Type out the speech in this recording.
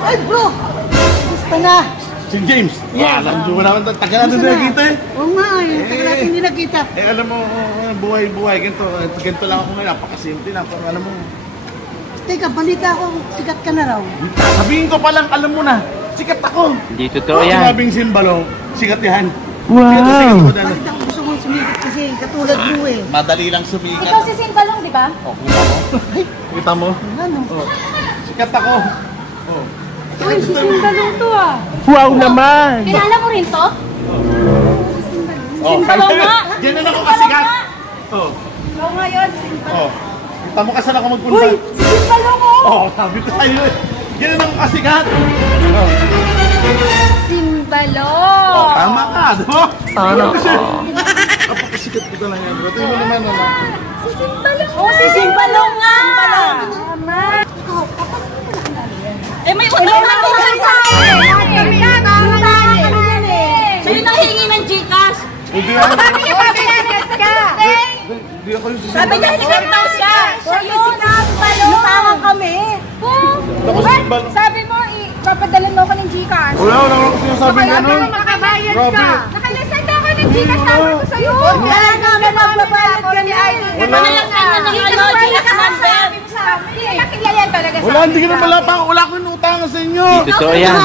Ay bro! Gusto na! Si James. Yes. Alam mo naman, taga natin na nakita eh. Oo nga eh, taga natin hindi nakita. Alam mo, buhay-buhay, ganito lang ako ngayon, napakasimple na, pero alam mo. Teka, balita ako, sikat ka na raw. Sabihin ko palang, alam mo na, sikat ako. Hindi totoo yan. Sinabing Simbalong, sikat yan. Wow! Bakit ako gusto mong sumikat kasi katulad mo eh. Madali lang sumikat. Ikaw si Simbalong, di ba? Oh, kita mo? Kita mo? Ano? Oh. Sikat ako. Oh. Uy, si Simbalong to ah. Wow naman! Kilala mo rin to? Oh, Simbalong nga! Diyan na ako kasikat. Oh. Ikaw nga yun, Simbalong. Oh. Kita mo kasi ako magpunta. Uy, si Simbalong oh! Oh, sabi ko sa'yo eh. Diyan na ako kasikat. Oh. Simbalong! Oh, tama ka, diba? Sana kasi, napakasikat ko talaga yan, bro. Tingnan mo naman, ano. Si Simbalong! Oh, si Simbalong nga! Tama! Eh, may utang na utang sa akin! Sa'yo nang hingi ng Gcash! Hindi ako. Sabi niya, papilagas ka! Hindi ako yung Sabi niya, sikat daw siya! Siya yung Simbalong! Utang kami! Ako si Simbalong. Sabi mo, papadalan mo ako ng Gcash. Wala ako sinasabi nga nun. Makabayad Grabe. Nakalisend ako ng Gcash number ko sa'yo. Wala namin magbabayad ka ni ID. Wala. Hindi na kilala talaga sa Wala, hindi ka na wala pa. Wala akong inutangan sa inyo. Hindi totoo yan.